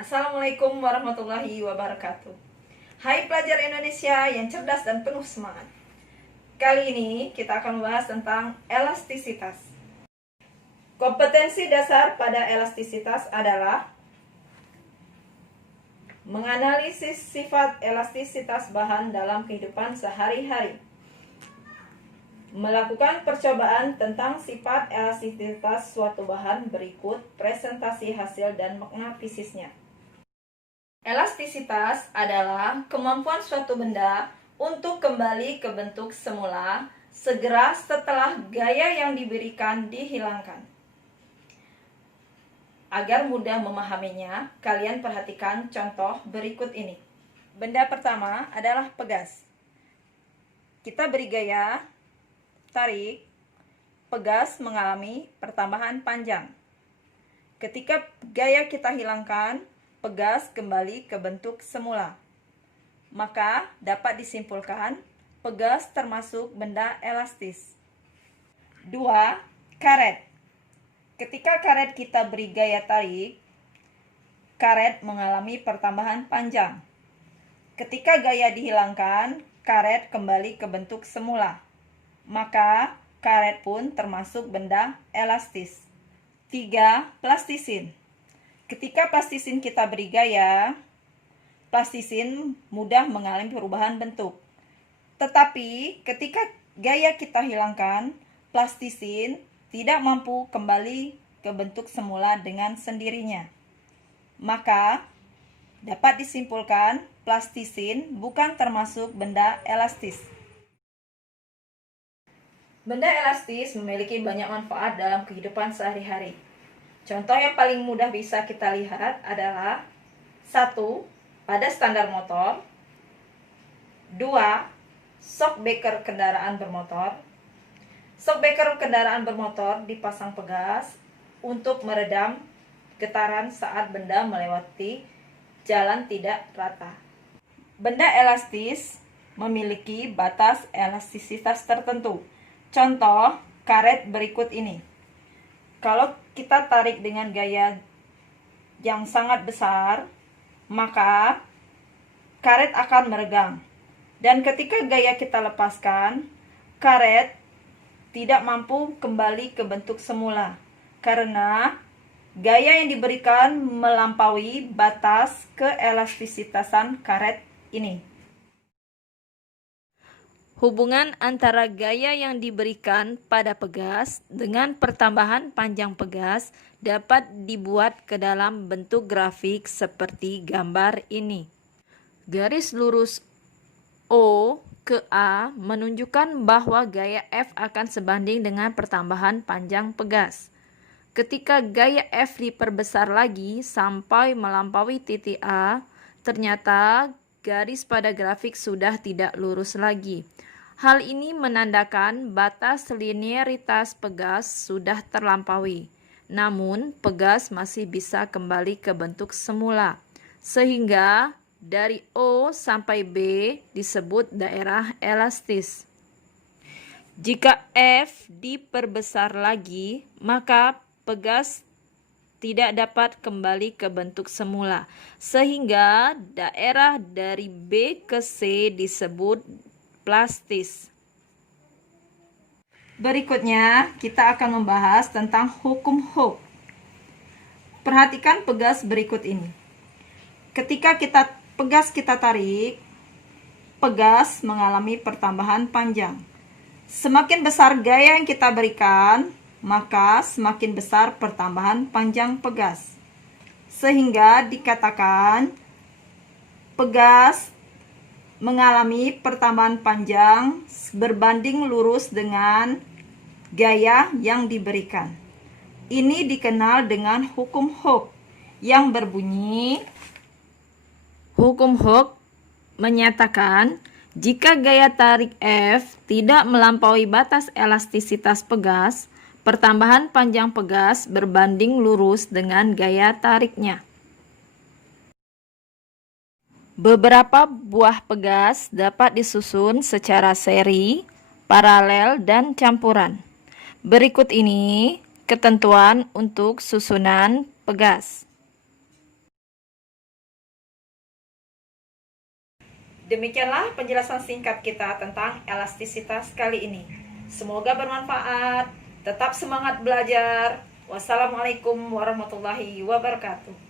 Assalamualaikum warahmatullahi wabarakatuh. Hai pelajar Indonesia yang cerdas dan penuh semangat. Kali ini kita akan membahas tentang elastisitas. Kompetensi dasar pada elastisitas adalah menganalisis sifat elastisitas bahan dalam kehidupan sehari-hari, melakukan percobaan tentang sifat elastisitas suatu bahan berikut presentasi hasil dan makna fisisnya. Elastisitas adalah kemampuan suatu benda untuk kembali ke bentuk semula segera setelah gaya yang diberikan dihilangkan. Agar mudah memahaminya, kalian perhatikan contoh berikut ini. Benda pertama adalah pegas. Kita beri gaya, tarik, pegas mengalami pertambahan panjang. Ketika gaya kita hilangkan, pegas kembali ke bentuk semula. Maka dapat disimpulkan, pegas termasuk benda elastis. 2. Karet. Ketika karet kita beri gaya tarik, karet mengalami pertambahan panjang. Ketika gaya dihilangkan, karet kembali ke bentuk semula. Maka karet pun termasuk benda elastis. 3. Plastisin. Ketika plastisin kita beri gaya, plastisin mudah mengalami perubahan bentuk. Tetapi ketika gaya kita hilangkan, plastisin tidak mampu kembali ke bentuk semula dengan sendirinya. Maka dapat disimpulkan plastisin bukan termasuk benda elastis. Benda elastis memiliki banyak manfaat dalam kehidupan sehari-hari. Contoh yang paling mudah bisa kita lihat adalah 1. Pada standar motor. 2. Shockbreaker kendaraan bermotor. Shockbreaker kendaraan bermotor dipasang pegas untuk meredam getaran saat benda melewati jalan tidak rata. Benda elastis memiliki batas elastisitas tertentu. Contoh karet berikut ini. Kalau kita tarik dengan gaya yang sangat besar, maka karet akan meregang. Dan ketika gaya kita lepaskan, karet tidak mampu kembali ke bentuk semula karena gaya yang diberikan melampaui batas keelastisitasan karet ini. Hubungan antara gaya yang diberikan pada pegas dengan pertambahan panjang pegas dapat dibuat ke dalam bentuk grafik seperti gambar ini. Garis lurus O ke A menunjukkan bahwa gaya F akan sebanding dengan pertambahan panjang pegas. Ketika gaya F diperbesar lagi sampai melampaui titik A, ternyata garis pada grafik sudah tidak lurus lagi. Hal ini menandakan batas linearitas pegas sudah terlampaui. Namun, pegas masih bisa kembali ke bentuk semula. Sehingga dari O sampai B disebut daerah elastis. Jika F diperbesar lagi, maka pegas tidak dapat kembali ke bentuk semula. Sehingga daerah dari B ke C disebut plastis. Berikutnya, kita akan membahas tentang hukum Hooke. Perhatikan pegas berikut ini. Ketika pegas kita tarik, pegas mengalami pertambahan panjang. Semakin besar gaya yang kita berikan, maka semakin besar pertambahan panjang pegas. Sehingga dikatakan pegas mengalami pertambahan panjang berbanding lurus dengan gaya yang diberikan. Ini dikenal dengan hukum Hooke yang berbunyi, hukum Hooke menyatakan jika gaya tarik F tidak melampaui batas elastisitas pegas, pertambahan panjang pegas berbanding lurus dengan gaya tariknya. Beberapa buah pegas dapat disusun secara seri, paralel, dan campuran. Berikut ini ketentuan untuk susunan pegas. Demikianlah penjelasan singkat kita tentang elastisitas kali ini. Semoga bermanfaat. Tetap semangat belajar. Wassalamualaikum warahmatullahi wabarakatuh.